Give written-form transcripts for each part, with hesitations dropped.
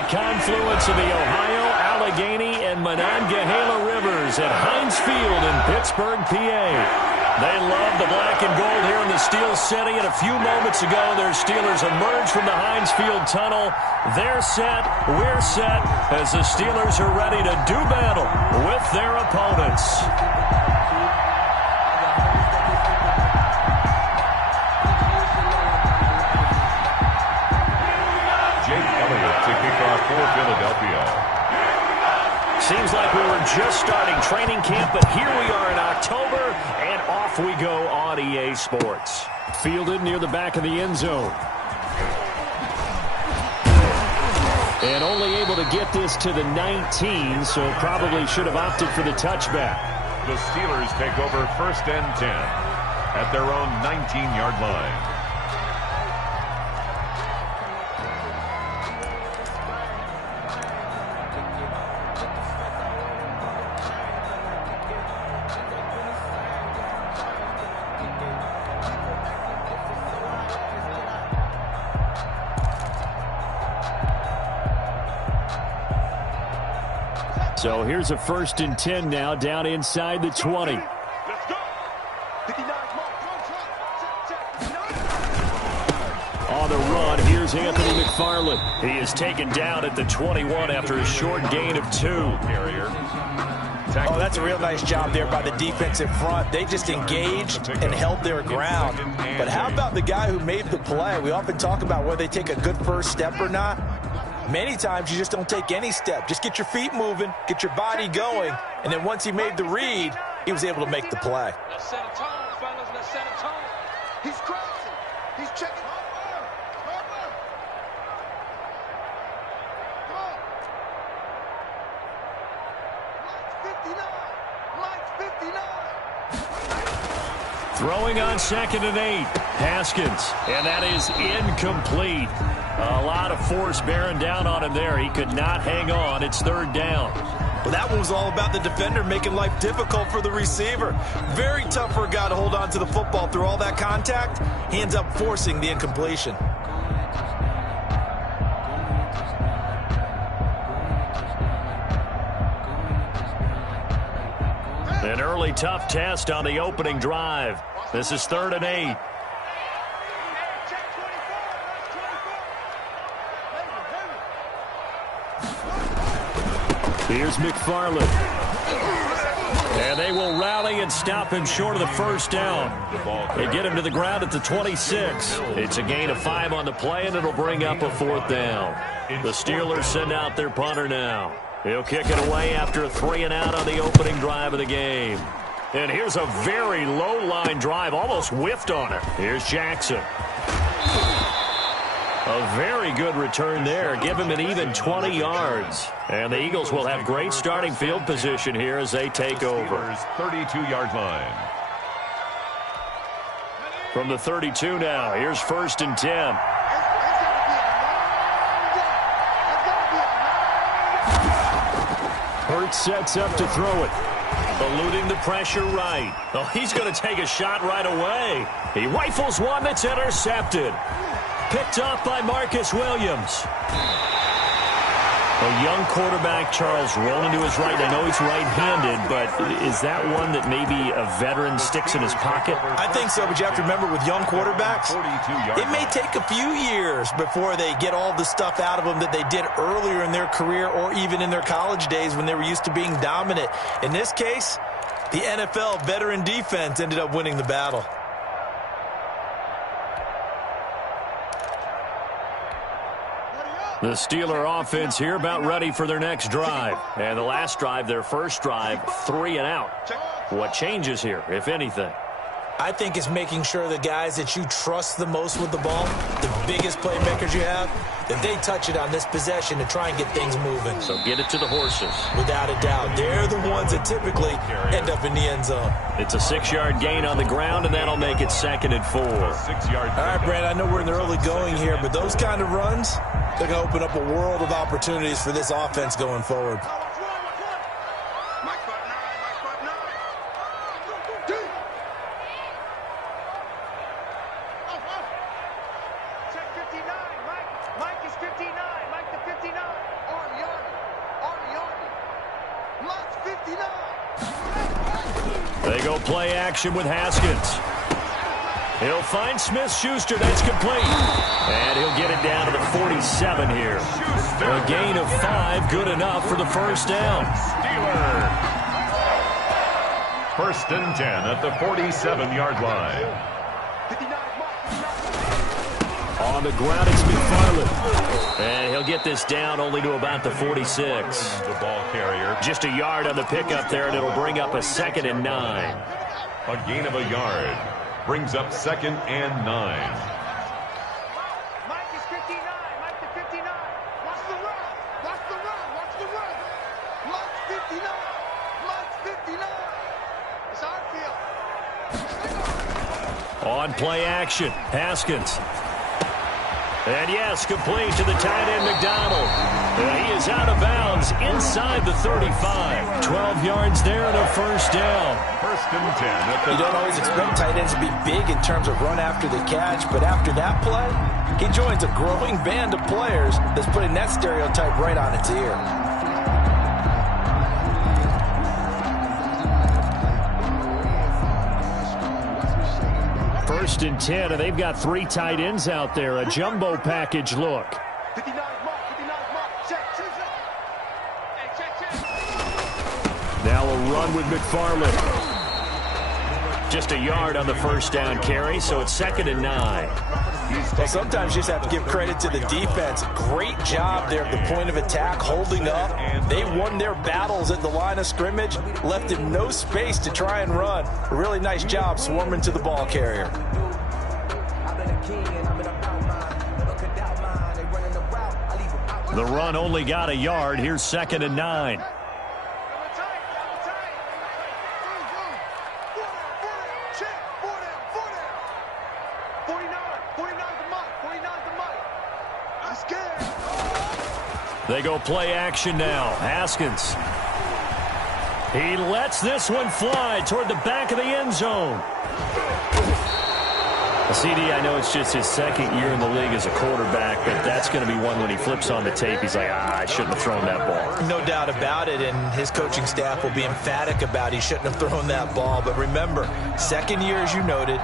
the confluence of the Ohio, Allegheny, and Monongahela rivers at Heinz Field in Pittsburgh, PA. They love the black and gold here in the Steel City, and a few moments ago, their Steelers emerged from the Heinz Field tunnel. They're set, we're set, as the Steelers are ready to do battle with their opponents. To kick off for Philadelphia. Seems like we were just starting training camp, but here we are in October, and off we go on EA Sports. Fielded near the back of the end zone. And only able to get this to the 19, so probably should have opted for the touchback. The Steelers take over 1st and 10 at their own 19-yard line. So here's a 1st and 10 now, down inside the 20. On the run, here's Anthony McFarland. He is taken down at the 21 after a short gain of 2. Oh, that's a real nice job there by the defensive front. They just engaged and held their ground. But how about the guy who made the play? We often talk about whether they take a good first step or not. Many times you just don't take any step. Just get your feet moving, get your body going, and then once he made the read, he was able to make the play. Let's set a tone, fellas. Let's set a tone. He's crossing. He's checking. Throwing on 2nd and 8. Haskins, and that is incomplete. A lot of force bearing down on him there. He could not hang on. It's 3rd down. Well, that one was all about the defender making life difficult for the receiver. Very tough for a guy to hold on to the football through all that contact. He ends up forcing the incompletion. An early tough test on the opening drive. This is 3rd and 8. Here's McFarland. And they will rally and stop him short of the 1st down. They get him to the ground at the 26. It's a gain of 5 on the play, and it'll bring up a 4th down. The Steelers send out their punter now. He'll kick it away after a 3-and-out on the opening drive of the game. And here's a very low-line drive, almost whiffed on it. Here's Jackson. A very good return there. Give him an even 20 yards. And the Eagles will have great starting field position here as they take over. 32-yard line. From the 32 now, here's 1st and 10. Hurts sets up to throw it. Eluding the pressure right. Oh, he's going to take a shot right away. He rifles one that's intercepted. Picked up by Marcus Williams. A young quarterback, Charles, rolling to his right. I know he's right-handed, but is that one that maybe a veteran sticks in his pocket? I think so, but you have to remember with young quarterbacks, it may take a few years before they get all the stuff out of them that they did earlier in their career or even in their college days when they were used to being dominant. In this case, the NFL veteran defense ended up winning the battle. The Steeler offense here about ready for their next drive. And the last drive, their first drive, 3-and-out. What changes here, if anything? I think it's making sure the guys that you trust the most with the ball, the biggest playmakers you have, that they touch it on this possession to try and get things moving. So get it to the horses. Without a doubt. They're the ones that typically end up in the end zone. It's a 6-yard gain on the ground, and that'll make it 2nd and 4. 6-yard. All right, Brad, I know we're in the early going here, but those kind of runs, they're going to open up a world of opportunities for this offense going forward. Check 59. Mike is 59. Mike the 59. They go play action with Haskins. He'll find Smith-Schuster. That's complete. And he'll get it down to the 47 here. A gain of 5, good enough for the first down. Steeler. First and 10 at the 47-yard line. On the ground, it's McFarland. And he'll get this down only to about the 46. The ball carrier. Just a yard on the pickup there, and it'll bring up a 2nd and 9. A gain of a yard. Brings up 2nd and 9. Mike is 59. Mike to 59. Watch the run. Watch the run. Watch the run. Mike's 59. Mike's 59. It's our field. On play action, Haskins. And yes, complete to the tight end, McDonald. And he is out of bounds inside the 35. 12 yards there and a first down. First and 10 at the... You don't always expect tight ends to be big in terms of run after the catch, but after that play, he joins a growing band of players that's putting that stereotype right on its ear. First and 10, and they've got 3 tight ends out there. A jumbo package look. 59 mark. 59 mark. Check. Hey, check. Now a run with McFarland. Just a yard on the first down carry, so it's 2nd and 9. Well, sometimes you just have to give credit to the defense. Great job there at the point of attack, holding up. They won their battles at the line of scrimmage, left him no space to try and run. A really nice job swarming to the ball carrier. The run only got a yard. Here's 2nd and 9. They go play action now. Haskins. He lets this one fly toward the back of the end zone. CD, I know it's just his 2nd year in the league as a quarterback, but that's going to be one when he flips on the tape. He's like, I shouldn't have thrown that ball. No doubt about it, and his coaching staff will be emphatic about he shouldn't have thrown that ball. But remember, 2nd year, as you noted,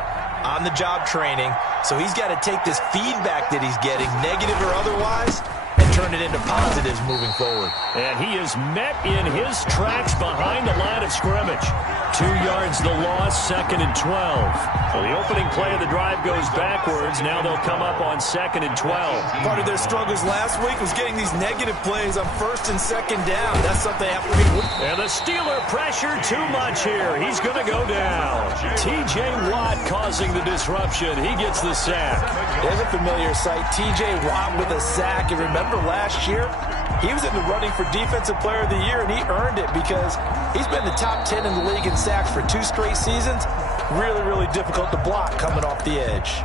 on-the-job training, so he's got to take this feedback that he's getting, negative or otherwise, and turn it into positives moving forward. And he is met in his tracks behind the line of scrimmage. 2 yards the loss, 2nd and 12. So the opening play of the drive goes backwards. Now they'll come up on 2nd and 12. Part of their struggles last week was getting these negative plays on 1st and 2nd down. That's something they have to be... And the Steeler pressure too much here. He's going to go down. T.J. Watt causing the disruption. He gets the sack. There's a familiar sight. T.J. Watt with a sack. And remember last year, he was in the running for Defensive Player of the Year, and he earned it because he's been the top 10 in the league in sacks for 2 straight seasons. Really, really difficult to block coming off the edge.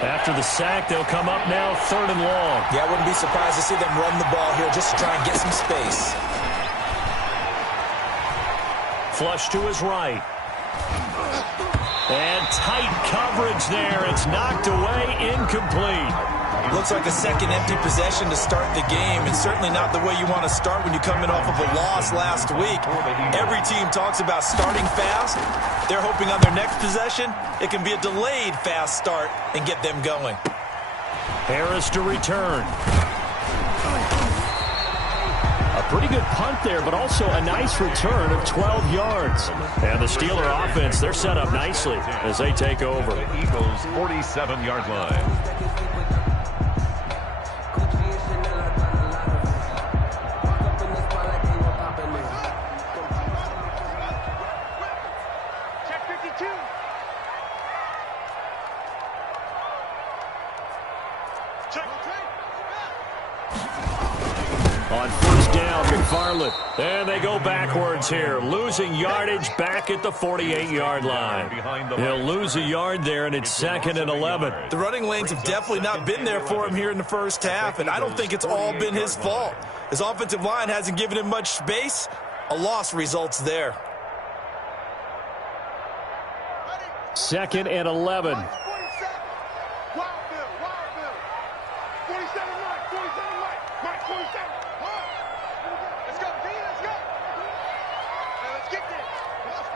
After the sack, they'll come up now 3rd and long. Yeah, I wouldn't be surprised to see them run the ball here just to try and get some space. Flush to his right. And tight coverage there. It's knocked away, incomplete. Looks like a second empty possession to start the game, and certainly not the way you want to start when you come in off of a loss last week. Every team talks about starting fast. They're hoping on their next possession, it can be a delayed fast start and get them going. Harris to return. A pretty good punt there, but also a nice return of 12 yards. And the Steeler offense, they're set up nicely as they take over. The Eagles' 47-yard line. On first down, McFarland. And they go backwards here, losing yardage back at the 48-yard line. He'll lose a yard there, and it's 2nd and 11. The running lanes have definitely not been there for him here in the first half, and I don't think it's all been his fault. His offensive line hasn't given him much space. A loss results there. 2nd and 11. Wild Bill. 47, Mike. 47, Mike. 47. Let's go, D. Let's go. Hey, let's get this. Let's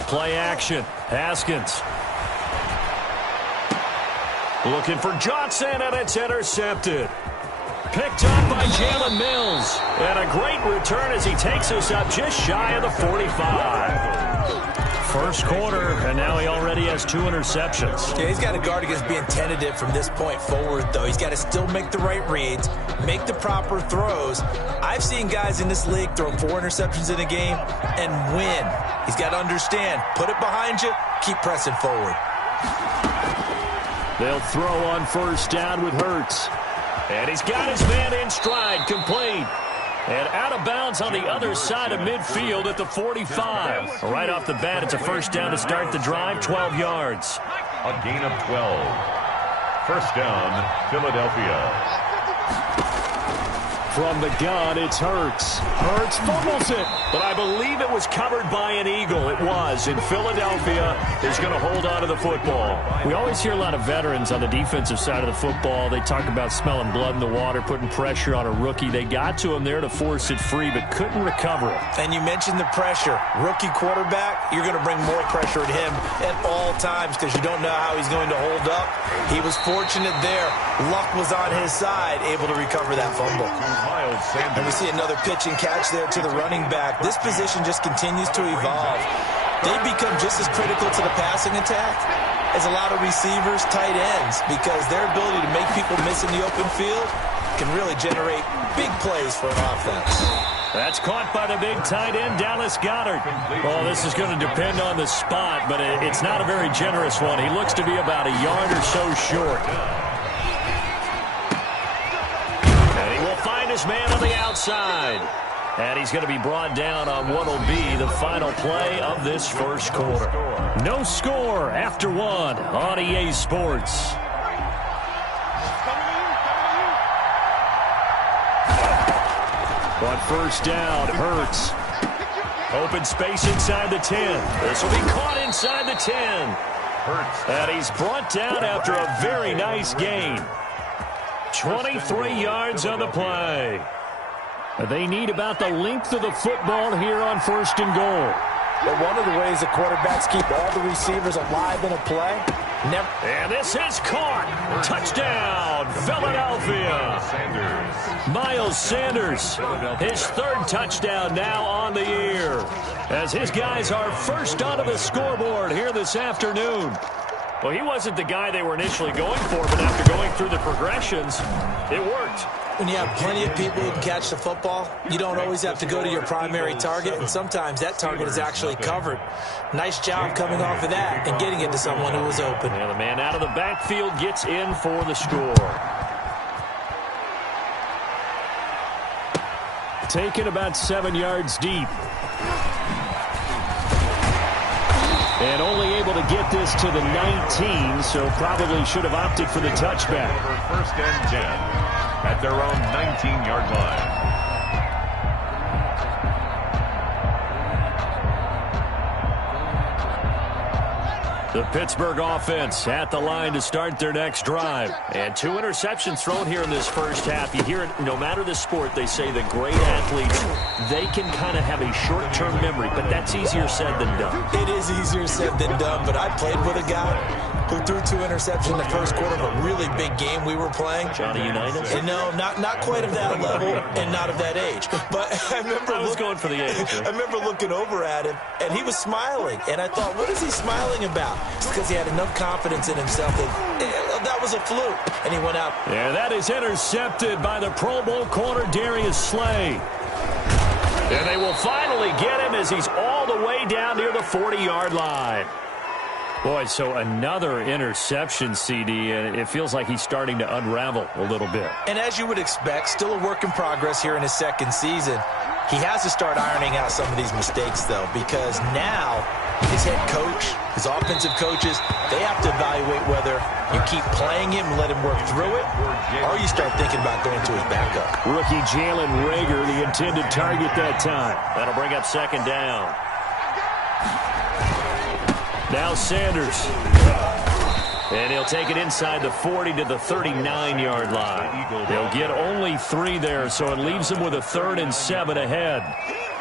go. Play action. Haskins. Looking for Johnson, and it's intercepted. Picked up by Jalen Mills. And a great return as he takes us up just shy of the 45. First quarter, and now he already has 2 interceptions. Yeah, he's got to guard against being tentative from this point forward, though. He's got to still make the right reads, make the proper throws. I've seen guys in this league throw 4 interceptions in a game and win. He's got to understand, put it behind you, keep pressing forward. They'll throw on first down with Hurts. And he's got his man in stride, complete. And out of bounds on the other side of midfield at the 45. Right off the bat, it's a first down to start the drive, 12 yards. A gain of 12. First down, Philadelphia. From the gun, it's Hurts. Hurts fumbles it, but I believe it was covered by an Eagle. It was, and Philadelphia is going to hold on to the football. We always hear a lot of veterans on the defensive side of the football. They talk about smelling blood in the water, putting pressure on a rookie. They got to him there to force it free, but couldn't recover it. And you mentioned the pressure. Rookie quarterback, you're going to bring more pressure at him at all times because you don't know how he's going to hold up. He was fortunate there. Luck was on his side, able to recover that fumble. And we see another pitch and catch there to the running back. This position just continues to evolve. They become just as critical to the passing attack as a lot of receivers, tight ends, because their ability to make people miss in the open field can really generate big plays for an offense. That's caught by the big tight end, Dallas Goedert. Well, this is going to depend on the spot, but it's not a very generous one. He looks to be about a yard or so short. His man on the outside. And he's going to be brought down on what will be the final play of this first quarter. No score after 1 on EA Sports. On first down, Hurts. Open space inside the 10. This will be caught inside the 10. Hurts. And he's brought down after a very nice gain. 23 yards on the play. They need about the length of the football here on first and goal. But one of the ways the quarterbacks keep all the receivers alive in a play. And this is caught. Touchdown, Philadelphia. Miles Sanders, his 3rd touchdown now on the year. As his guys are first onto the scoreboard here this afternoon. Well, he wasn't the guy they were initially going for, but after going through the progressions, it worked. When you have plenty of people who can catch the football, you don't always have to go to your primary target, and sometimes that target is actually covered. Nice job coming off of that and getting it to someone who was open. And the man out of the backfield gets in for the score. Taken about 7 yards deep. And only able to get this to the 19, so probably should have opted for the touchback. First and 10 at their own 19-yard line. The Pittsburgh offense at the line to start their next drive. And 2 interceptions thrown here in this first half. You hear it, no matter the sport, they say the great athletes, they can kind of have a short-term memory, but that's easier said than done. It is easier said than done, but I played with a guy who threw 2 interceptions in the first quarter of a really big game we were playing. Johnny Unitas? And no, not quite of that level and not of that age. But I was going for the age. I remember looking over at him, and he was smiling. And I thought, what is he smiling about? It's because he had enough confidence in himself that was a fluke. And he went out. Yeah, that is intercepted by the Pro Bowl corner, Darius Slay. And they will finally get him as he's all the way down near the 40-yard line. Boy, so another interception, CD, and it feels like he's starting to unravel a little bit. And as you would expect, still a work in progress here in his second season. He has to start ironing out some of these mistakes, though, because now his head coach, his offensive coaches, they have to evaluate whether you keep playing him and let him work through it, or you start thinking about going to his backup. Rookie Jalen Reagor, the intended target that time. That'll bring up second down. Now Sanders. And he'll take it inside the 40 to the 39-yard line. They'll get only 3 there, so it leaves them with a 3rd and 7 ahead.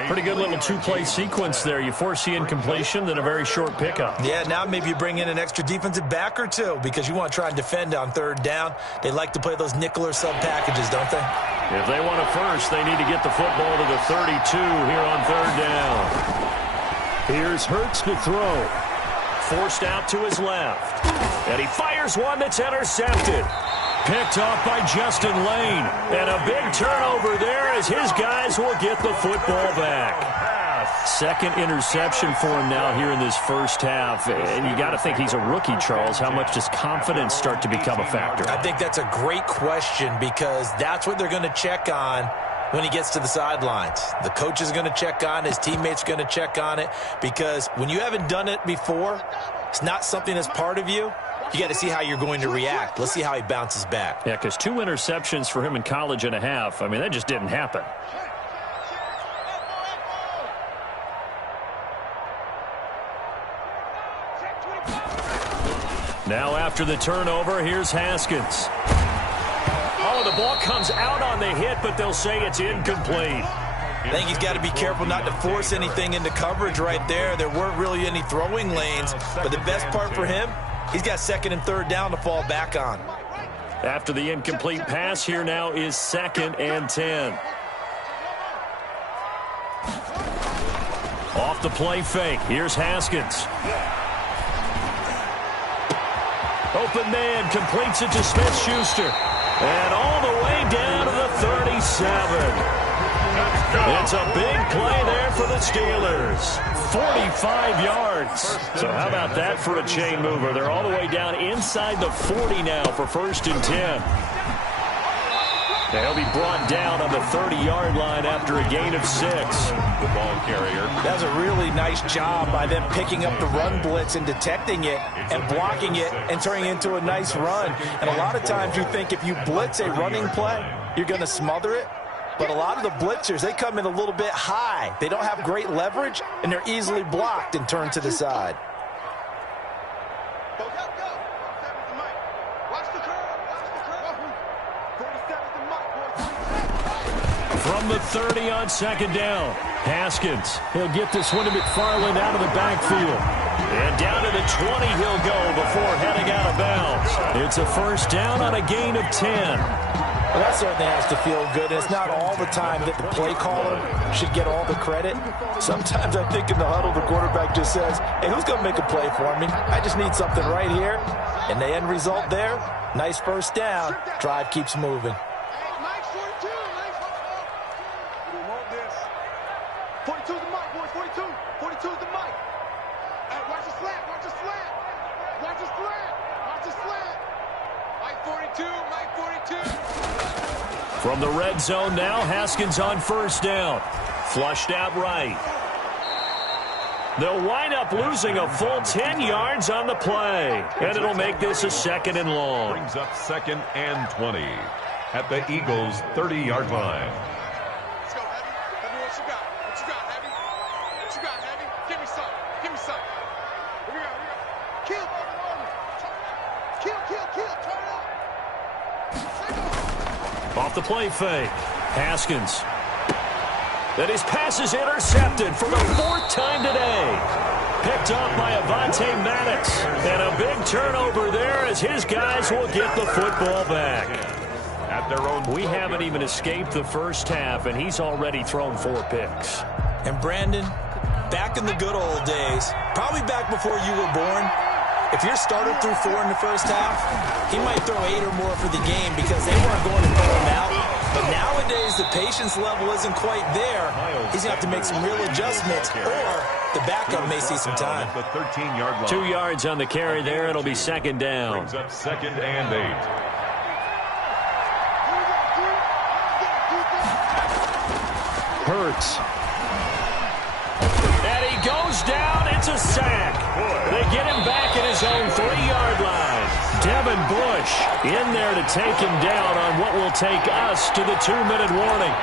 Pretty good little two-play sequence there. You force the incompletion, then a very short pickup. Yeah, now maybe you bring in an extra defensive back or two because you want to try and defend on 3rd down. They like to play those nickel or sub packages, don't they? If they want a first, they need to get the football to the 32 here on 3rd down. Here's Hurts to throw. Forced out to his left. And he fires one that's intercepted. Picked off by Justin Lane. And a big turnover there as his guys will get the football back. 2nd interception for him now here in this first half. And you got to think he's a rookie, Charles. How much does confidence start to become a factor? I think that's a great question because that's what they're going to check on when he gets to the sidelines. The coach is going to check on it. His teammates are going to check on it because when you haven't done it before, it's not something that's part of you. You got to see how you're going to react. Let's see how he bounces back. Yeah, because 2 interceptions for him in college and a half. I mean, that just didn't happen. Now after the turnover, here's Haskins. Oh, the ball comes out on the hit, but they'll say it's incomplete. I think he's got to be careful not to force anything into coverage right there. There weren't really any throwing lanes, but the best part for him, he's got 2nd and 3rd down to fall back on. After the incomplete pass, here now is 2nd and 10. Off the play fake. Here's Haskins. Open man completes it to Smith-Schuster. And all the way down to the 37. It's a big play there for the Steelers. 45 yards. So how about that for a chain mover? They're all the way down inside the 40 now for 1st and 10. They'll be brought down on the 30-yard line after a gain of 6. The ball carrier. That's a really nice job by them picking up the run blitz and detecting it and blocking it and turning it into a nice run. And a lot of times you think if you blitz a running play, you're going to smother it. But a lot of the blitzers, they come in a little bit high. They don't have great leverage, and they're easily blocked and turned to the side. From the 30 on 2nd down, Haskins. He'll get this one to McFarland out of the backfield. And down to the 20 he'll go before heading out of bounds. It's a 1st down on a gain of 10. Well, that certainly has to feel good. And it's not all the time that the play caller should get all the credit. Sometimes I think in the huddle, the quarterback just says, hey, who's going to make a play for me? I just need something right here. And the end result there, nice 1st down. Drive keeps moving. From the red zone now, Haskins on 1st down. Flushed out right. They'll wind up losing a full 10 yards on the play. And it'll make this a 2nd and long. Brings up 2nd and 20 at the Eagles' 30-yard line. Let's go, Heavy. Heavy, what you got? What you got, Heavy? What you got, Heavy? Give me some. Give me some. Here we go, here we go. Kill, kill, kill, turn it up. Off the play fake. Haskins. And his pass is intercepted for the 4th time today. Picked off by Avonte Maddox. And a big turnover there as his guys will get the football back. At their own, we haven't even escaped the first half, and he's already thrown 4 picks. And Brandon, back in the good old days, probably back before you were born, if your starter threw 4 in the first half, he might throw 8 or more for the game because they weren't going to throw him out. But nowadays, the patience level isn't quite there. He's going to have to make some real adjustments, or the backup may see some time. The 13-yard line. 2 yards on the carry there. It'll be 2nd down. Brings up 2nd and 8. Hurts. And he goes down. It's a sack. They get him back at his own 3-yard line. Devin Bush in there to take him down on what will take us to the 2-minute warning.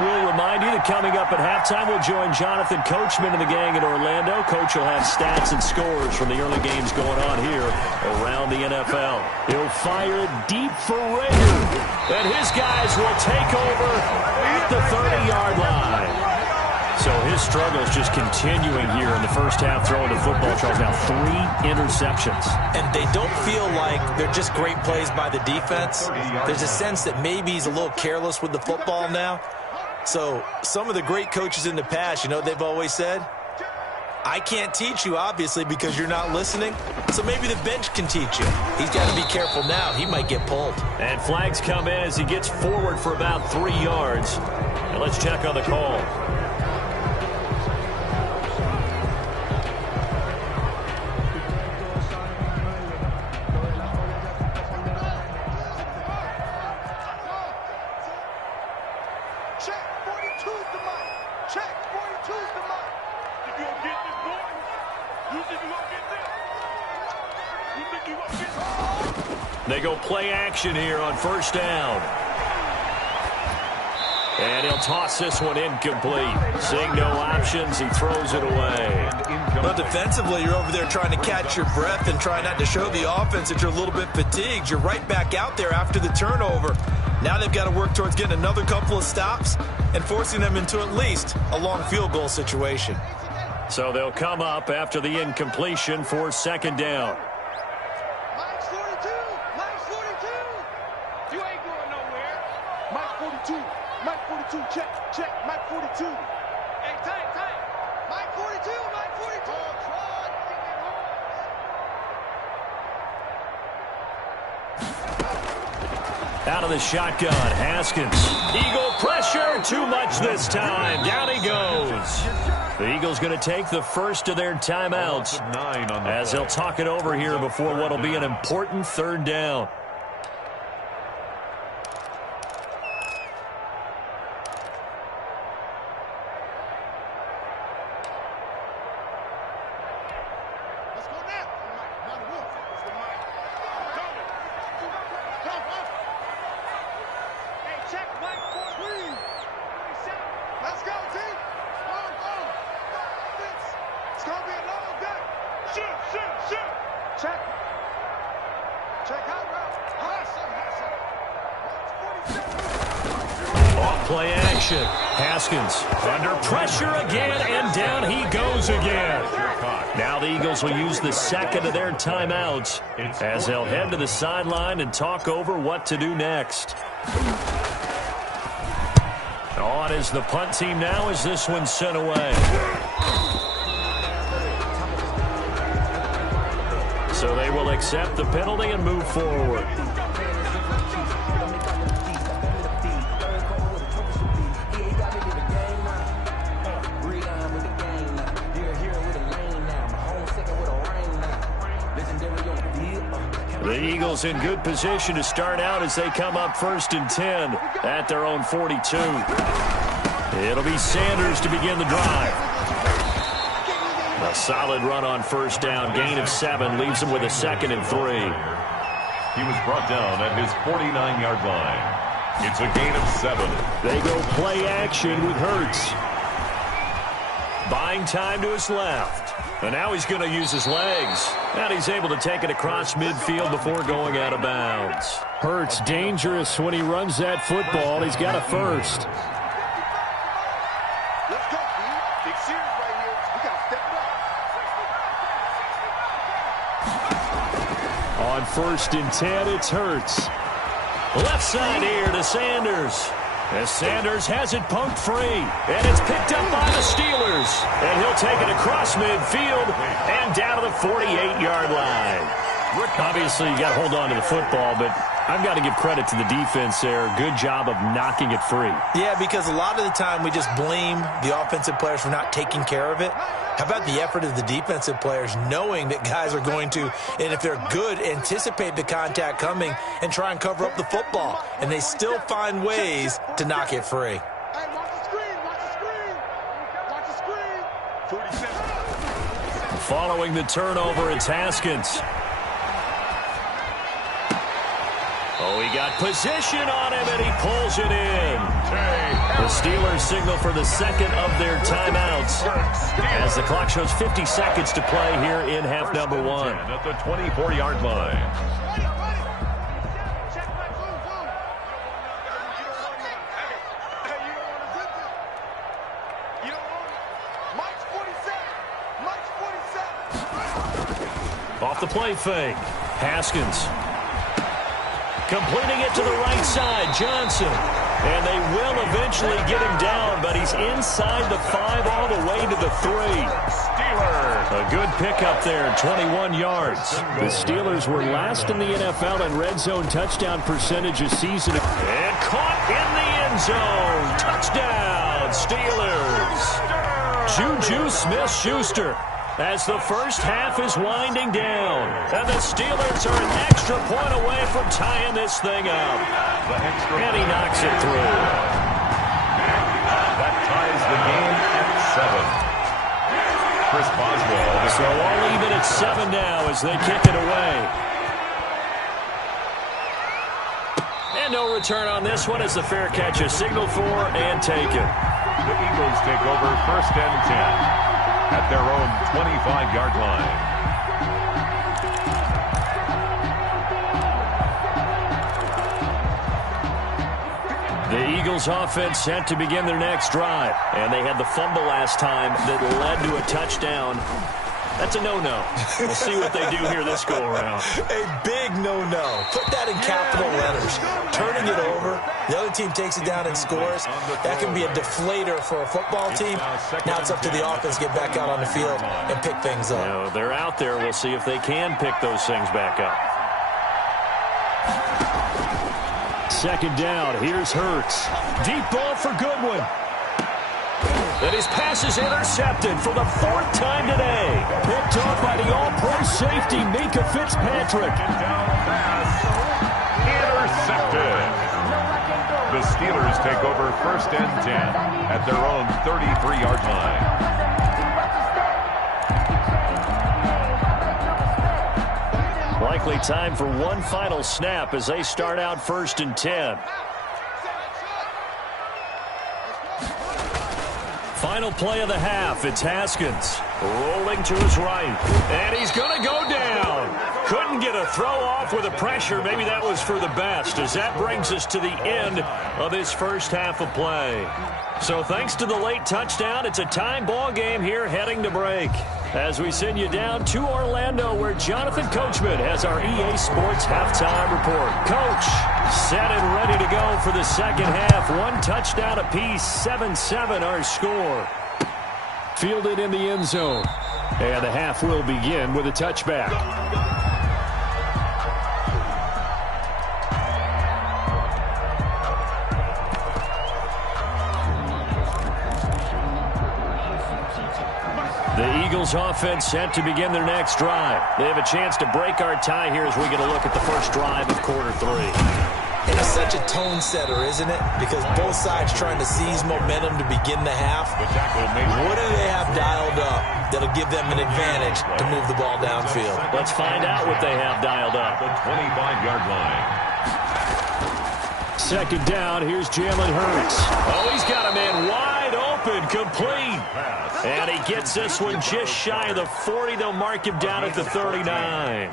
We'll remind you that coming up at halftime, we'll join Jonathan Coachman and the gang in Orlando. Coach will have stats and scores from the early games going on here around the NFL. He'll fire deep for Rager, and his guys will take over at the 30-yard line. So his struggle is just continuing here in the first half, throwing the football. Charles, now 3 interceptions. And they don't feel like they're just great plays by the defense. There's a sense that maybe he's a little careless with the football now. So some of the great coaches in the past, you know, they've always said, I can't teach you, obviously, because you're not listening. So maybe the bench can teach you. He's got to be careful now. He might get pulled. And flags come in as he gets forward for about 3 yards. And let's check on the call. They go play action here on first down. And he'll toss this one incomplete. Seeing no options, he throws it away. Well, defensively, you're over there trying to catch your breath and try not to show the offense that you're a little bit fatigued. You're right back out there after the turnover. Now they've got to work towards getting another couple of stops and forcing them into at least a long field goal situation. So they'll come up after the incompletion for second down. Mike 42. Mike 42. You ain't going nowhere. Mike 42. Mike 42. Check. Mike 42. Hey, tight. Mike 42. Mike 42. Out of the shotgun, Haskins. Eagle pressure, too much this time. Down he goes. The Eagles going to take the first of their timeouts as they'll talk it over here before what will be an important third down. Play action. Haskins under pressure again, and down he goes again. Now the Eagles will use the second of their timeouts as they'll head to the sideline and talk over what to do next. On is the punt team now as this one's sent away. So they will accept the penalty and move forward. The Eagles in good position to start out as they come up 1st and 10 at their own 42. It'll be Sanders to begin the drive. A solid run on first down. Gain of 7 leaves him with a 2nd and 3. He was brought down at his 49-yard line. It's a gain of 7. They go play action with Hurts. Buying time to his left. And now he's going to use his legs. And he's able to take it across midfield before going out of bounds. Hurts dangerous when he runs that football. He's got a first. Let's go, B. Big series right here. We got to step it up. On 1st and 10, it's Hurts. Left side here to Sanders. As Sanders has it poked free. And it's picked up by the Steelers. And he'll take it across midfield and down to the 48-yard line. Obviously, you got to hold on to the football, but I've got to give credit to the defense there. Good job of knocking it free. Yeah, because a lot of the time we just blame the offensive players for not taking care of it. How about the effort of the defensive players knowing that guys are going to, and if they're good, anticipate the contact coming and try and cover up the football. And they still find ways to knock it free. Hey, watch the screen, watch the screen. Watch the screen. 47. Following the turnover, it's Haskins. Oh, he got position on him, and he pulls it in. The Steelers signal for the second of their timeouts as the clock shows 50 seconds to play here in half number one. At the 24-yard line. Off the play fake. Haskins. Completing it to the right side, Johnson. And they will eventually get him down, but he's inside the 5 all the way to the 3. Steelers. A good pickup there, 21 yards. The Steelers were last in the NFL in red zone touchdown percentage this season. And caught in the end zone. Touchdown, Steelers. Juju Smith-Schuster. As the first half is winding down. And the Steelers are an extra point away from tying this thing up. And he knocks it through. That ties the game at 7. Chris Boswell. So all even at 7 now as they kick it away. And no return on this one as the fair catch is signaled for and taken. The Eagles take over first and 10. At their own 25-yard line. The Eagles offense set to begin their next drive. And they had the fumble last time that led to a touchdown. That's a no-no. We'll see what they do here this go-around. A big no-no. Put that in capital letters. Turning it over. The other team takes it down and scores. That can be a deflator for a football team. Now it's up to the offense to get back out on the field and pick things up. You know, they're out there. We'll see if they can pick those things back up. Second down. Here's Hurts. Deep ball for Goodwin. And his pass is intercepted for the 4th time today. Picked off by the all-pro safety, Minka Fitzpatrick. Intercepted. The Steelers take over first and 10 at their own 33-yard line. Likely time for one final snap as they start out first and 10. Final play of the half. It's Haskins rolling to his right. And he's going to go down. Couldn't get a throw off with the pressure. Maybe that was for the best, as that brings us to the end of this first half of play. So thanks to the late touchdown, it's a time ball game here heading to break. As we send you down to Orlando, where Jonathan Coachman has our EA Sports halftime report. Coach, set and ready to go for the second half. One touchdown apiece, 7-7 our score. Fielded in the end zone. And the half will begin with a touchback. The Eagles offense set to begin their next drive. They have a chance to break our tie here as we get a look at the first drive of quarter 3. And it's such a tone setter, isn't it? Because both sides trying to seize momentum to begin the half. What do they have dialed up that'll give them an advantage to move the ball downfield? Let's find out what they have dialed up. The 25-yard line. Second down, here's Jalen Hurts. Oh, he's got a man wide open, complete. And he gets this one just shy of the 40. They'll mark him down at the 39.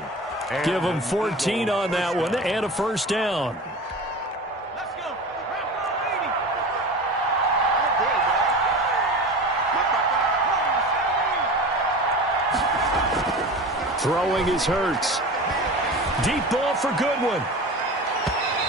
Give him 14 on that one and a first down. Throwing is Hurts. Deep ball for Goodwin.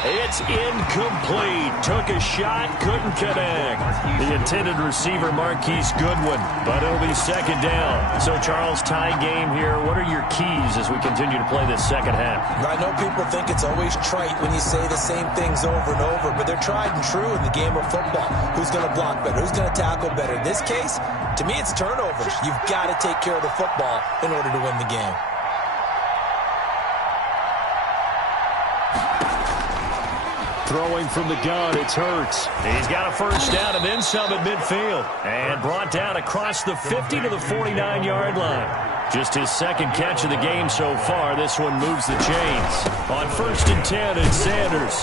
It's incomplete. Took a shot, couldn't connect. The intended receiver, Marquise Goodwin, but it'll be second down. So, Charles, tie game here. What are your keys as we continue to play this second half? I know people think it's always trite when you say the same things over and over, but they're tried and true in the game of football. Who's going to block better? Who's going to tackle better? In this case, to me, it's turnovers. You've got to take care of the football in order to win the game. Throwing from the gun, it's Hurts. He's got a first down and then some at midfield. And brought down across the 50 to the 49-yard line. Just his second catch of the game so far. This one moves the chains. On 1st and 10, it's Sanders.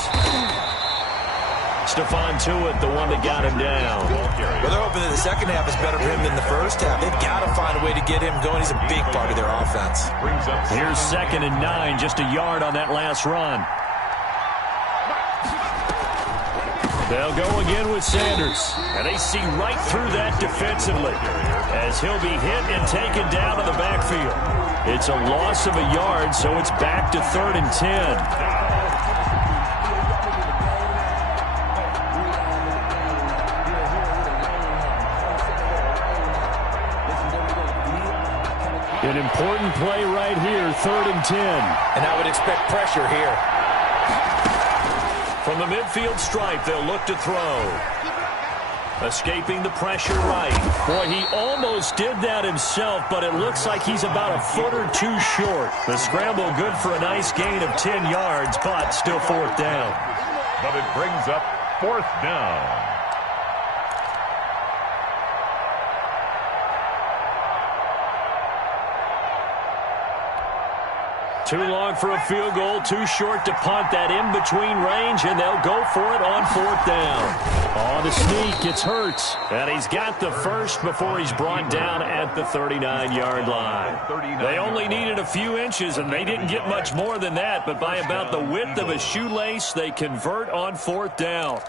Stephon Tuitt, the one that got him down. Well, they're hoping that the second half is better for him than the first half. They've got to find a way to get him going. He's a big part of their offense. Here's 2nd and 9, just a yard on that last run. They'll go again with Sanders. And they see right through that defensively as he'll be hit and taken down to the backfield. It's a loss of a yard, so it's back to 3rd and 10. An important play right here, 3rd and 10. And I would expect pressure here. From the midfield stripe, they'll look to throw. Escaping the pressure right. Boy, he almost did that himself, but it looks like he's about a foot or two short. The scramble good for a nice gain of 10 yards, but still 4th down. But it brings up 4th down. Too long for a field goal, too short to punt. That in-between range, and they'll go for it on 4th down. On the sneak, it's Hurts. And he's got the first before he's brought down at the 39-yard line. They only needed a few inches, and they didn't get much more than that. But by about the width of a shoelace, they convert on 4th down.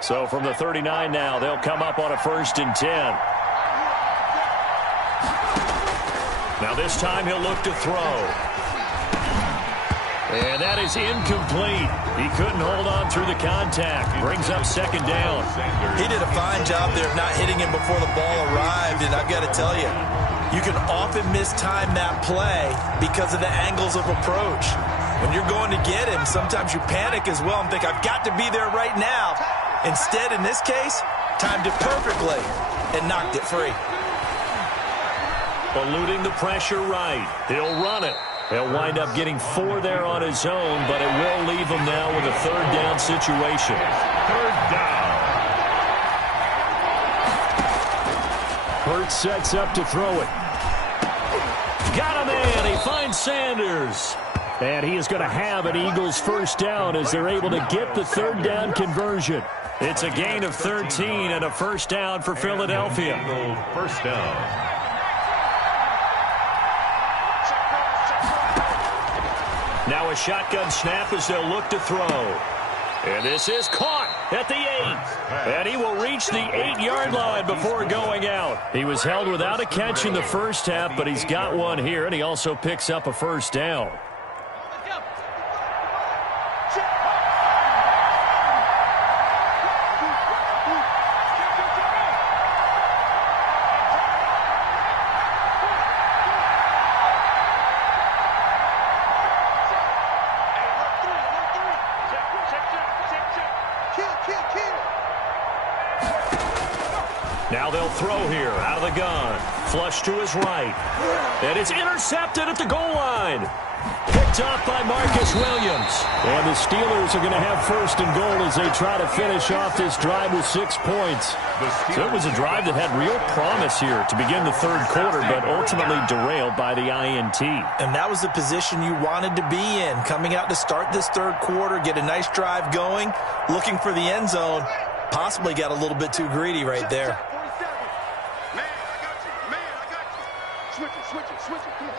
So from the 39 now, they'll come up on a 1st and 10. Now this time he'll look to throw. And that is incomplete. He couldn't hold on through the contact. Brings up 2nd down. He did a fine job there of not hitting him before the ball arrived. And I've got to tell you, you can often mistime that play because of the angles of approach. When you're going to get him, sometimes you panic as well and think, I've got to be there right now. Instead, in this case, timed it perfectly and knocked it free. Eluding the pressure right. He'll run it. He'll wind up getting 4 there on his own, but it will leave him now with a 3rd down situation. 3rd down. Hurts sets up to throw it. Got him in. He finds Sanders. And he is going to have an Eagles 1st down as they're able to get the 3rd down conversion. It's a gain of 13 and a 1st down for Philadelphia. 1st down. Now a shotgun snap as they'll look to throw. And this is caught at the 8. And he will reach the 8-yard line before going out. He was held without a catch in the first half, but he's got one here, and he also picks up a 1st down. Now they'll throw here out of the gun. Flush to his right. And it's intercepted at the goal line. Picked off by Marcus Williams. And the Steelers are going to have 1st and goal as they try to finish off this drive with 6 points. So it was a drive that had real promise here to begin the 3rd quarter, but ultimately derailed by the INT. And that was the position you wanted to be in, coming out to start this 3rd quarter, get a nice drive going, looking for the end zone. Possibly got a little bit too greedy right there. Man, I got you. Man, I got you. Switch it, switch it, switch it. Come on.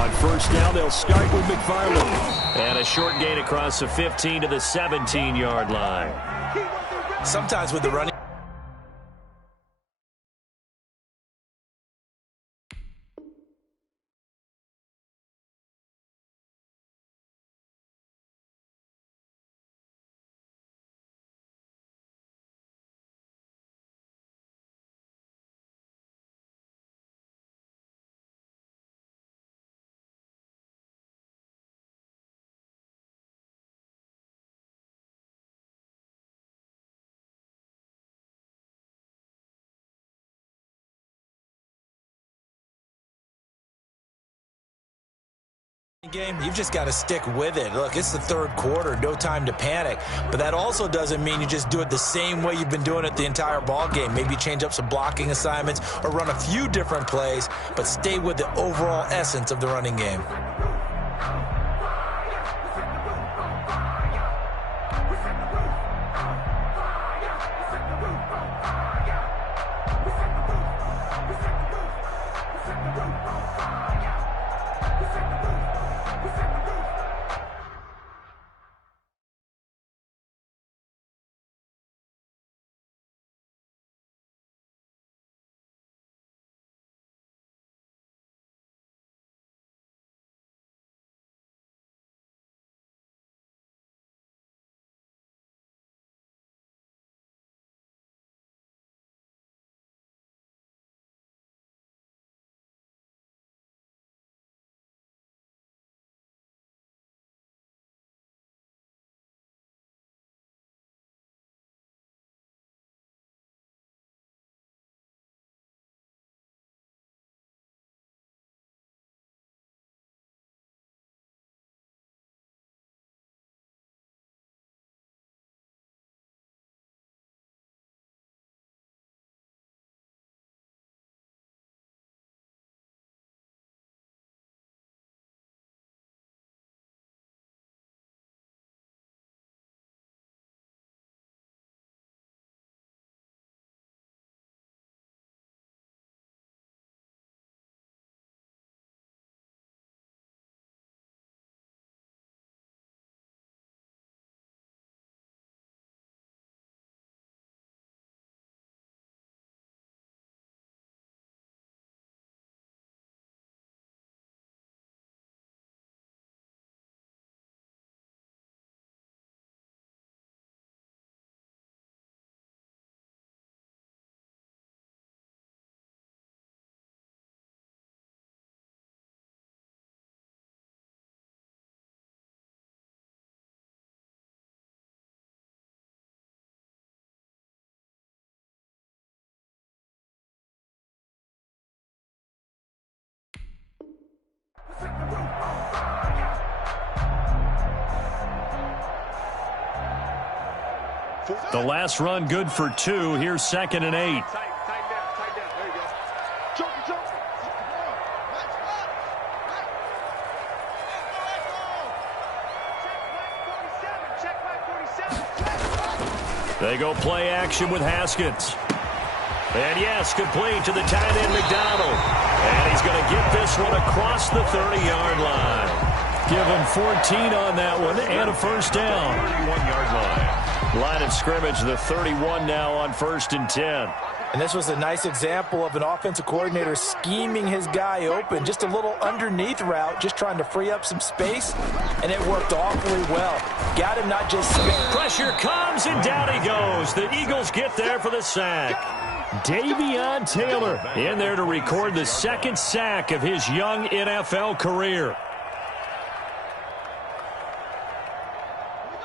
On 1st down, they'll start with McFarland. And a short gain across the 15 to the 17-yard line. Sometimes with the running Game, you've just got to stick with it. Look, it's the third quarter, no time to panic. But that also doesn't mean you just do it the same way you've been doing it the entire ball game. Maybe change up some blocking assignments or run a few different plays, but stay with the overall essence of the running game. The last run good for 2. Here's 2nd and 8. Tight down. There you go. Jump. Check right 47. They go play action with Haskins. And yes, complete to the tight end McDonald. And he's going to get this one across the 30-yard line. Give him 14 on that one and a first down. 31-yard line. Line of scrimmage, the 31 now on 1st and 10. And this was a nice example of an offensive coordinator scheming his guy open. Just a little underneath route, just trying to free up some space, and it worked awfully well. Got him not just spin. Pressure comes, and down he goes. The Eagles get there for the sack. Davion Taylor in there to record the 2nd sack of his young NFL career.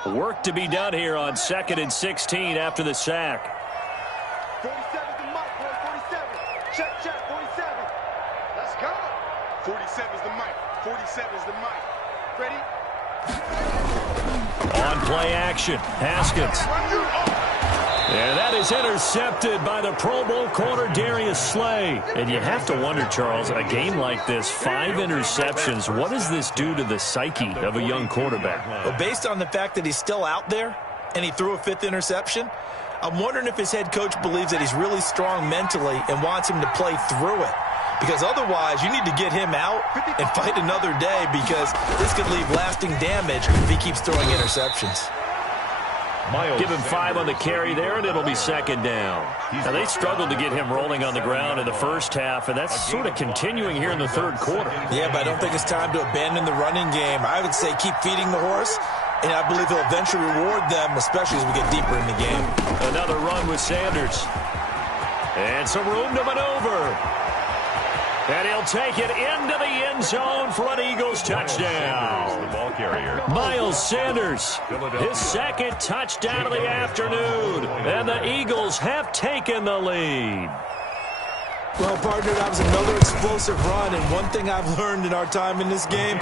Work to be done here on 2nd and 16 after the sack. 47's the mic, boy. 47. Check. 47. Let's go. 47's the mic. 47's the mic. Ready? On play action, Haskins. And that is intercepted by the Pro Bowl corner Darius Slay. And you have to wonder, Charles, a game like this, 5 interceptions, what does this do to the psyche of a young quarterback? Well, based on the fact that he's still out there and he threw a 5th interception, I'm wondering if his head coach believes that he's really strong mentally and wants him to play through it. Because otherwise, you need to get him out and fight another day, because this could leave lasting damage if he keeps throwing interceptions. Give him 5 on the carry there, and it'll be 2nd down. Now, they struggled to get him rolling on the ground in the first half, and that's sort of continuing here in the 3rd quarter. Yeah, but I don't think it's time to abandon the running game. I would say keep feeding the horse, and I believe he'll eventually reward them, especially as we get deeper in the game. Another run with Sanders. And some room to maneuver. And he'll take it into the end zone for an Eagles touchdown. The ball carrier. Miles Sanders, his 2nd touchdown of the afternoon. And the Eagles have taken the lead. Well, partner, that was another explosive run, and one thing I've learned in our time in this game,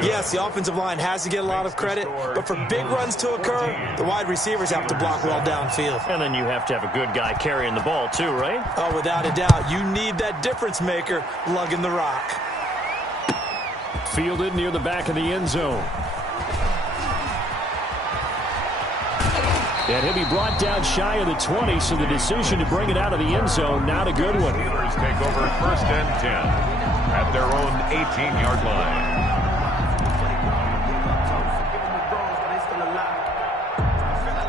yes, the offensive line has to get a lot of credit, but for big runs to occur, the wide receivers have to block well downfield. And then you have to have a good guy carrying the ball too, right? Oh, without a doubt. You need that difference maker lugging the rock. Fielded near the back of the end zone. And he'll be brought down shy of the 20, so the decision to bring it out of the end zone, not a good one. Steelers take over 1st and 10 at their own 18-yard line.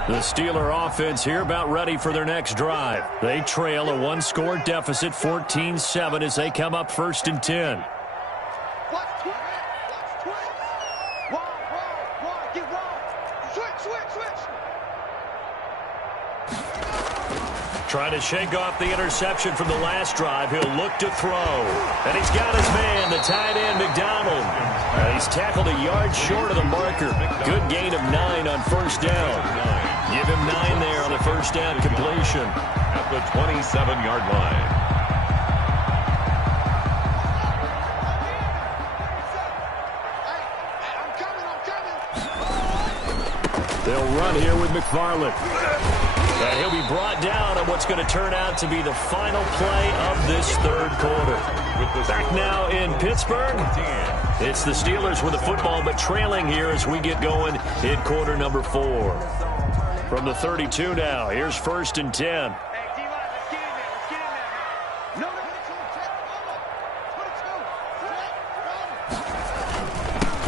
The Steeler offense here about ready for their next drive. They trail a one-score deficit, 14-7, as they come up 1st and 10. Trying to shake off the interception from the last drive. He'll look to throw. And he's got his man, the tight end, McDonald. He's tackled a yard short of the marker. Good gain of 9 on 1st down. Give him 9 there on the 1st down completion. At the 27-yard line. They'll run here with McFarland. And he'll be brought down on what's going to turn out to be the final play of this 3rd quarter. Back now in Pittsburgh, it's the Steelers with the football, but trailing here as we get going in quarter number 4. From the 32 now, here's 1st and 10.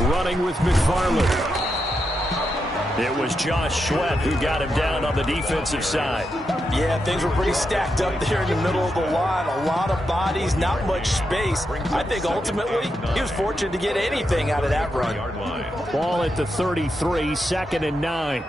Running with McFarland. It was Josh Sweat who got him down on the defensive side. Yeah, things were pretty stacked up there in the middle of the line. A lot of bodies, not much space. I think ultimately he was fortunate to get anything out of that run. Ball at the 33, 2nd and 9.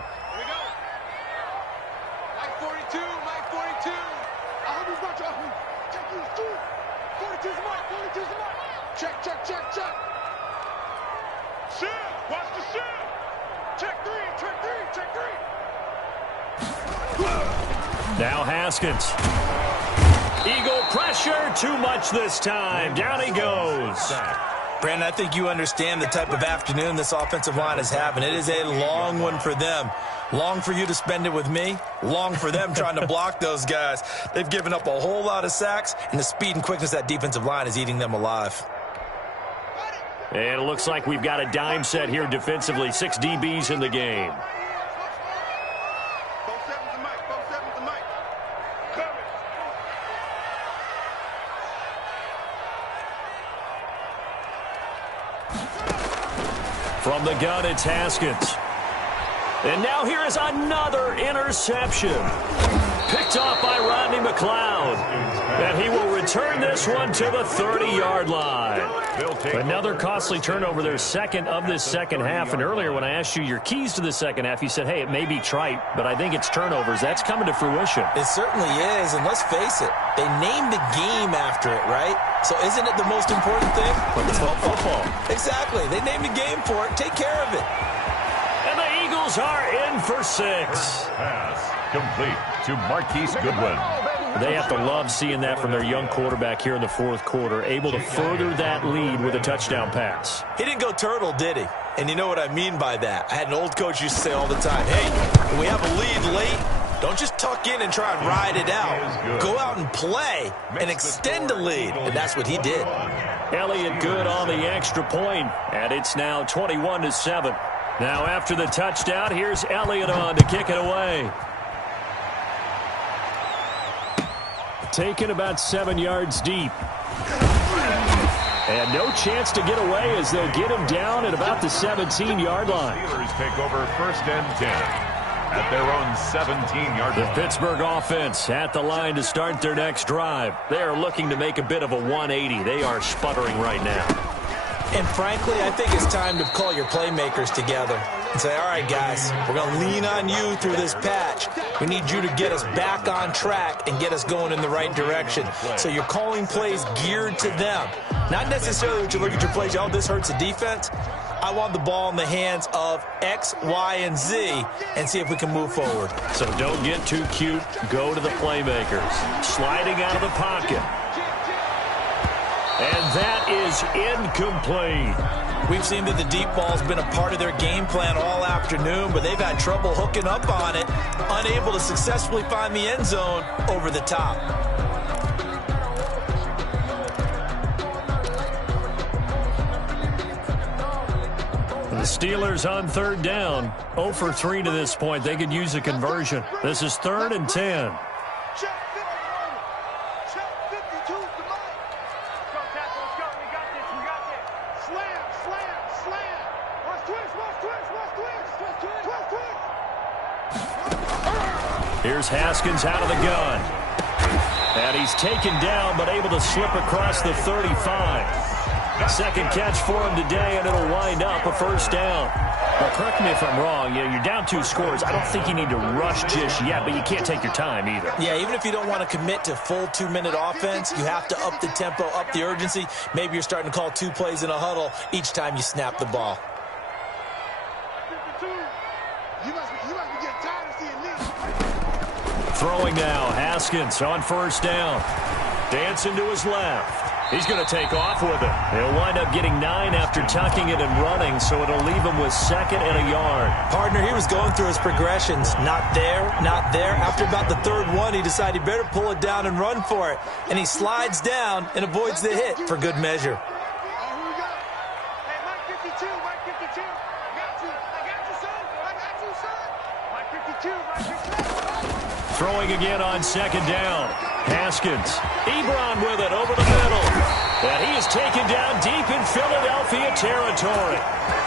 Now Haskins. Eagle pressure, too much this time. Down he goes. Brandon, I think you understand the type of afternoon this offensive line is having. It is a long one for them. Long for you to spend it with me. Long for them trying to block those guys. They've given up a whole lot of sacks, and the speed and quickness of that defensive line is eating them alive. And it looks like we've got a dime set here defensively. 6 DBs in the game. From the gun, it's Haskins. And now here is another interception. Picked off by Rodney McLeod. And he will return this one to the 30-yard line. Another costly turnover there, 2nd of this second half. And earlier when I asked you your keys to the second half, you said, hey, it may be trite, but I think it's turnovers. That's coming to fruition. It certainly is, and let's face it, they named the game after it, right? So isn't it the most important thing? It's football. Exactly. They named the game for it. Take care of it. And the Eagles are in for 6. Pass complete to Marquise Goodwin. They have to love seeing that from their young quarterback here in the 4th quarter, able to further that lead with a touchdown pass. He didn't go turtle, did he? And you know what I mean by that. I had an old coach used to say all the time, hey, when we have a lead late, don't just tuck in and try and ride it out. Go out and play and extend the lead. And that's what he did. Elliott good on the extra point, and it's now 21-7. Now after the touchdown, here's Elliott on to kick it away. Taken about 7 yards deep. And no chance to get away as they'll get him down at about the 17-yard line. Steelers take over 1st and 10 at their own 17-yard line. The Pittsburgh offense at the line to start their next drive. They are looking to make a bit of a 180. They are sputtering right now. And frankly, I think it's time to call your playmakers together and say, all right, guys, we're going to lean on you through this patch. We need you to get us back on track and get us going in the right direction. So you're calling plays geared to them. Not necessarily when you look at your plays, oh, this hurts the defense. I want the ball in the hands of X, Y, and Z and see if we can move forward. So don't get too cute. Go to the playmakers. Sliding out of the pocket. is incomplete. We've seen that the deep ball's been a part of their game plan all afternoon, but they've had trouble hooking up on it, unable to successfully find the end zone over the top. The Steelers on third down. 0 for 3 to this point. They could use a conversion. This is 3rd and 10. Here's Haskins out of the gun. And he's taken down, but able to slip across the 35. Second catch for him today, and it'll wind up a first down. Well, correct me if I'm wrong. You're down 2 scores. I don't think you need to rush just yet, but you can't take your time either. Yeah, even if you don't want to commit to full 2-minute offense, you have to up the tempo, up the urgency. Maybe you're starting to call 2 plays in a huddle each time you snap the ball. Throwing now, Haskins on first down. Dancing to his left. He's going to take off with it. He'll wind up getting 9 after tucking it and running, so it'll leave him with 2nd and a yard. Partner, he was going through his progressions. Not there, not there. After about the 3rd one, he decided he better pull it down and run for it. And he slides down and avoids the hit for good measure. Throwing again on 2nd down. Haskins. Ebron with it over the middle. And he is taken down deep in Philadelphia territory.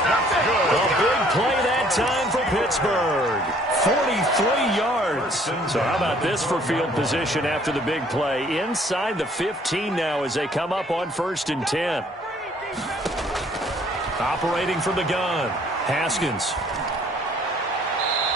That's good. A big play that time for Pittsburgh. 43 yards. So how about this for field position after the big play? Inside the 15 now as they come up on 1st and 10. Operating from the gun. Haskins.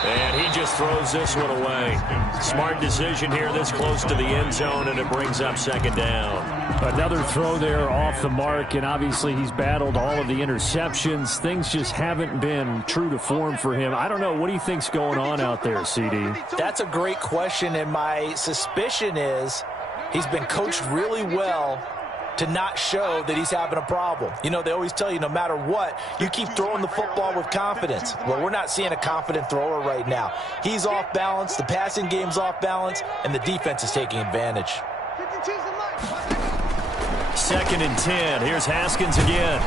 And he just throws this one away. Smart decision here this close to the end zone, and it brings up 2nd down. Another throw there off the mark, and obviously he's battled all of the interceptions. Things just haven't been true to form for him. I don't know. What do you think's going on out there, CD? That's a great question, and my suspicion is he's been coached really well to not show that he's having a problem. You know, they always tell you no matter what, you keep throwing the football with confidence. Well, we're not seeing a confident thrower right now. He's off balance, the passing game's off balance, and the defense is taking advantage. 2nd and 10. Here's Haskins again.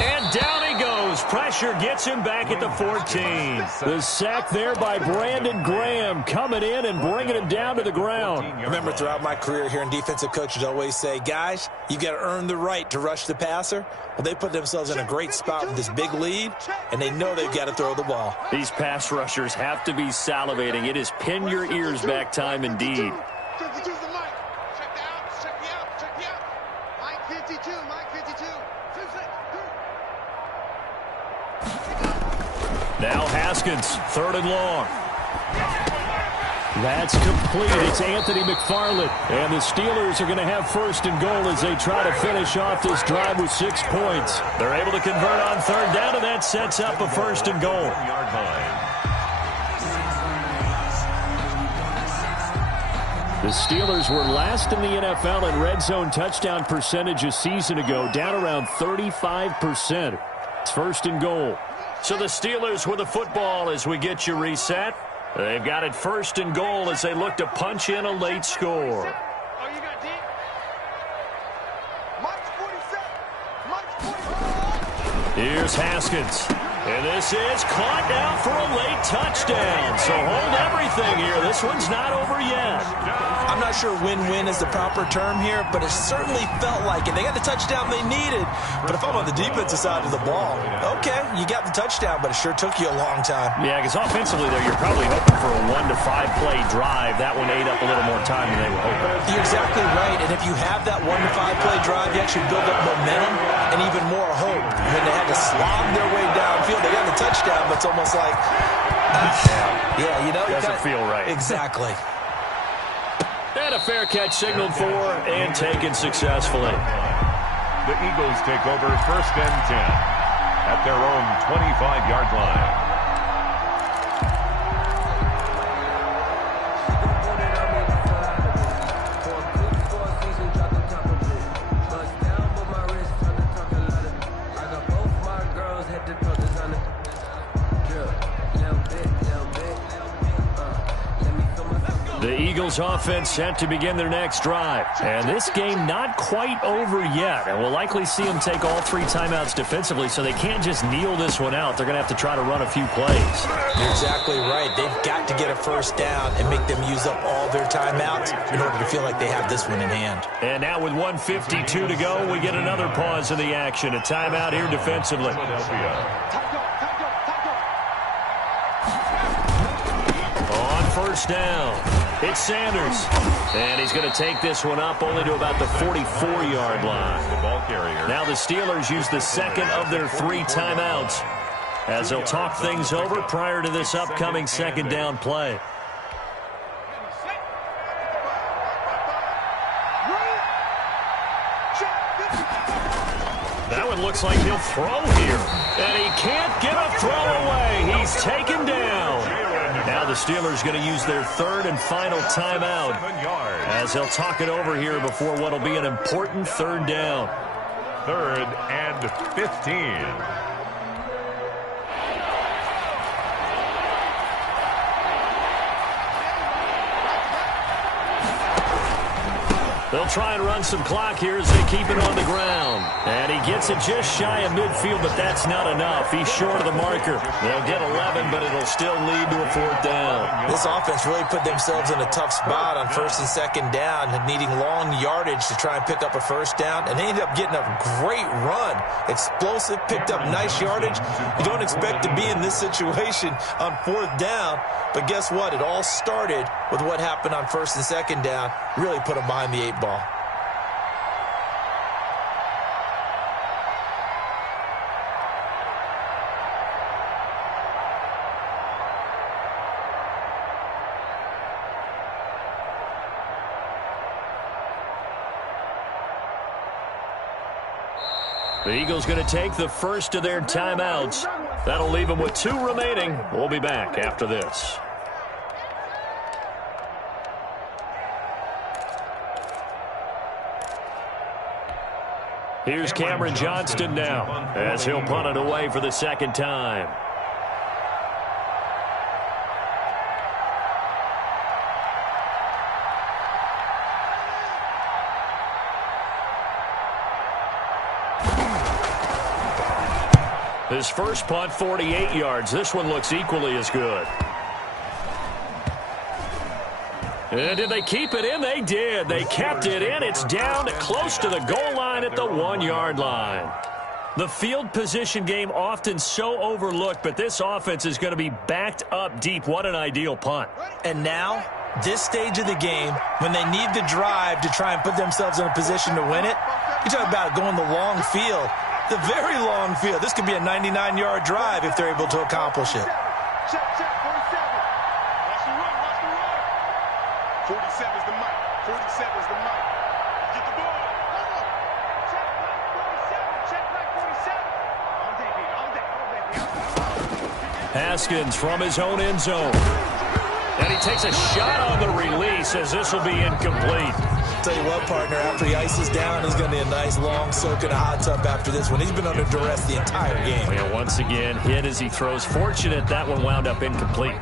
And down he goes. Pressure gets him back at the 14. The sack there by Brandon Graham coming in and bringing him down to the ground. Remember, throughout my career here in defensive coaches always say, guys, you got to earn the right to rush the passer. Well, they put themselves in a great spot with this big lead, and they know they've got to throw the ball. These pass rushers have to be salivating. It is pin your ears back time indeed. Now Haskins, 3rd and long. That's complete. It's Anthony McFarland. And the Steelers are going to have 1st and goal as they try to finish off this drive with 6 points. They're able to convert on 3rd down, and that sets up a 1st and goal. The Steelers were last in the NFL in red zone touchdown percentage a season ago, down around 35%. It's 1st and goal. So the Steelers with the football as we get you reset. They've got it 1st and goal as they look to punch in a late score. Here's Haskins. And this is caught now for a late touchdown. So hold everything here. This one's not over yet. I'm not sure win-win is the proper term here, but it certainly felt like it. They got the touchdown they needed. But if I'm on the defensive side of the ball, okay, you got the touchdown, but it sure took you a long time. Yeah, because offensively there, you're probably hoping for a 1 to 5 play drive. That one ate up a little more time than they were hoping. You're exactly right. And if you have that 1 to 5 play drive, you actually build up momentum and even more hope. When they had to slog their way downfield, they got the touchdown, but it's almost like, yeah, you know. Doesn't feel right. Exactly. And a fair catch signaled for and taken successfully. The Eagles take over 1st and 10 at their own 25-yard line. Eagles offense set to begin their next drive. And this game not quite over yet. And we'll likely see them take all 3 timeouts defensively, so they can't just kneel this one out. They're going to have to try to run a few plays. You're exactly right. They've got to get a first down and make them use up all their timeouts in order to feel like they have this one in hand. And now with 1:52 to go, we get another pause in the action. A timeout here defensively. On first down, it's Sanders. And he's going to take this one up only to about the 44-yard line. The ball carrier. Now the Steelers use the second of their 3 timeouts as they'll talk things over prior to this upcoming second down play. That one looks like he'll throw here. And he can't get a throw away. He's taken down. Now the Steelers going to use their 3rd and final timeout as they'll talk it over here before what will be an important 3rd down. 3rd and 15. They'll try and run some clock here as they keep it on the ground. And he gets it just shy of midfield, but that's not enough. He's short of the marker. They'll get 11, but it'll still lead to a 4th down. This offense really put themselves in a tough spot on 1st and 2nd down, needing long yardage to try and pick up a first down, and they ended up getting a great run. Explosive, picked up nice yardage. You don't expect to be in this situation on 4th down, but guess what? It all started with what happened on 1st and 2nd down. Really put them behind the 8 ball. The Eagles going to take the first of their timeouts. That'll leave them with 2 remaining. We'll be back after this. Here's Cameron Johnston now as he'll punt it away for the 2nd time. His first punt, 48 yards. This one looks equally as good. And did they keep it in? They did. They kept it in. It's down close to the goal line at the 1-yard line. The field position game often so overlooked, but this offense is going to be backed up deep. What an ideal punt. And now, this stage of the game, when they need the drive to try and put themselves in a position to win it, you talk about going the long field, the very long field. This could be a 99-yard drive if they're able to accomplish it. Check, 47. Watch the run, watch the run. 47's the mic. 47's the mic. Get the ball. Check back 47. Check back 47. All day, baby. Haskins from his own end zone. And he takes a shot on the release as this will be incomplete. Tell you what, partner, after he ices down, he's going to be a nice long soak in a hot tub after this one. He's been under duress the entire game. Yeah, once again, hit as he throws. Fortunate that one wound up incomplete.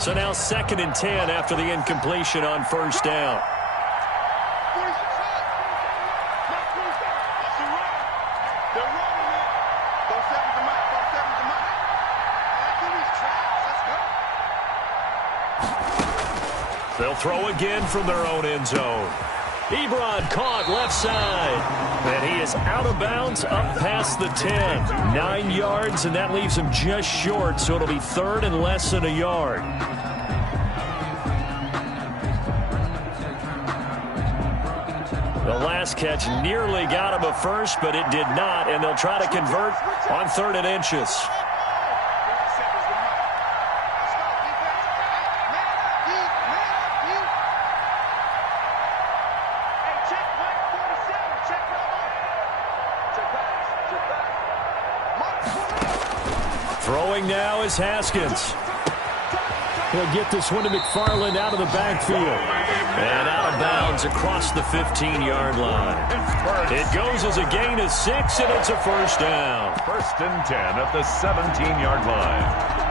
So now 2nd and 10 after the incompletion on first down. They'll throw again from their own end zone. Ebron caught left side. And he is out of bounds up past the 10. 9 yards, and that leaves him just short, so it'll be 3rd and less than a yard. The last catch nearly got him a first, but it did not, and they'll try to convert on 3rd and inches. Throwing now is Haskins. He'll get this one to McFarland out of the backfield. And out of bounds across the 15-yard line. It goes as a gain of 6, and it's a first down. 1st and 10 at the 17-yard line.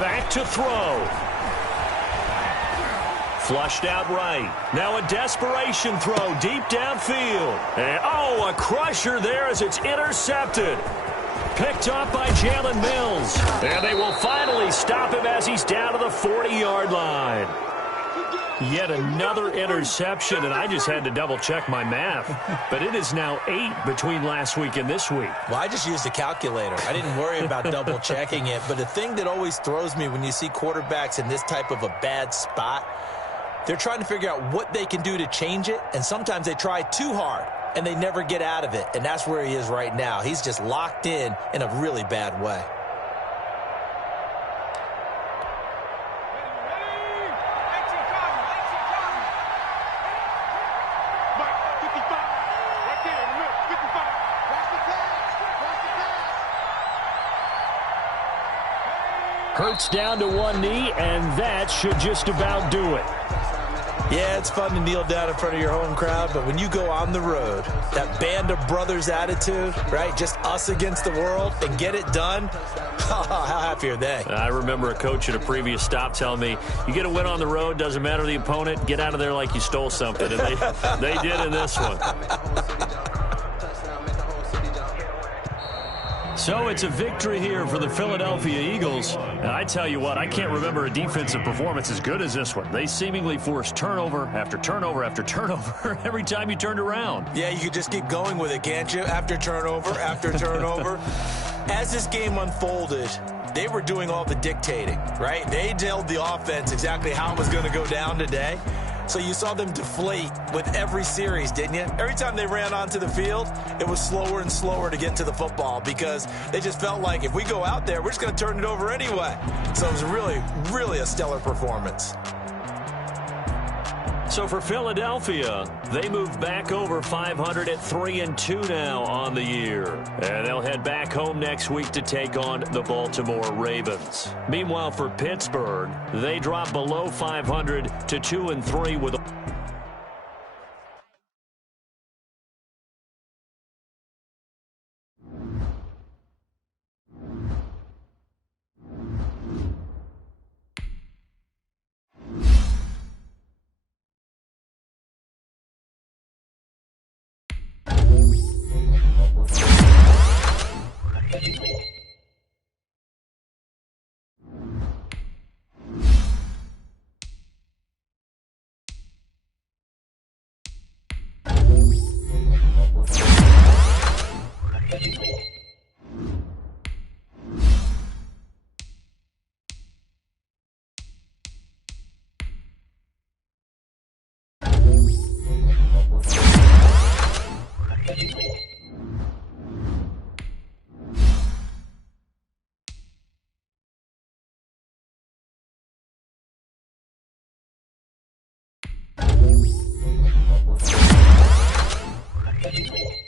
Back to throw. Flushed out right. Now a desperation throw deep downfield. And, a crusher there as it's intercepted. Picked up by Jalen Mills. And they will finally stop him as he's down to the 40-yard line. Yet another interception, and I just had to double-check my math. But it is now 8 between last week and this week. Well, I just used a calculator. I didn't worry about double-checking it. But the thing that always throws me when you see quarterbacks in this type of a bad spot, they're trying to figure out what they can do to change it, and sometimes they try too hard, and they never get out of it. And that's where he is right now. He's just locked in a really bad way. Hurts down to one knee, and that should just about do it. Yeah, it's fun to kneel down in front of your home crowd, but when you go on the road, that band of brothers attitude, right, just us against the world, and get it done, how happy are they? I remember a coach at a previous stop telling me, you get a win on the road, doesn't matter the opponent, get out of there like you stole something, and they did in this one. So it's a victory here for the Philadelphia Eagles. And I tell you what, I can't remember a defensive performance as good as this one. They seemingly forced turnover after turnover after turnover every time you turned around. Yeah, you could just keep going with it, can't you? After turnover. As this game unfolded, they were doing all the dictating, right? They told the offense exactly how it was going to go down today. So you saw them deflate with every series, didn't you? Every time they ran onto the field, it was slower and slower to get to the football because they just felt like if we go out there, we're just going to turn it over anyway. So it was really, really a stellar performance. So for Philadelphia, they move back over 500 at 3-2 now on the year. And they'll head back home next week to take on the Baltimore Ravens. Meanwhile, for Pittsburgh, they drop below 500 to 2-3 with Thank you.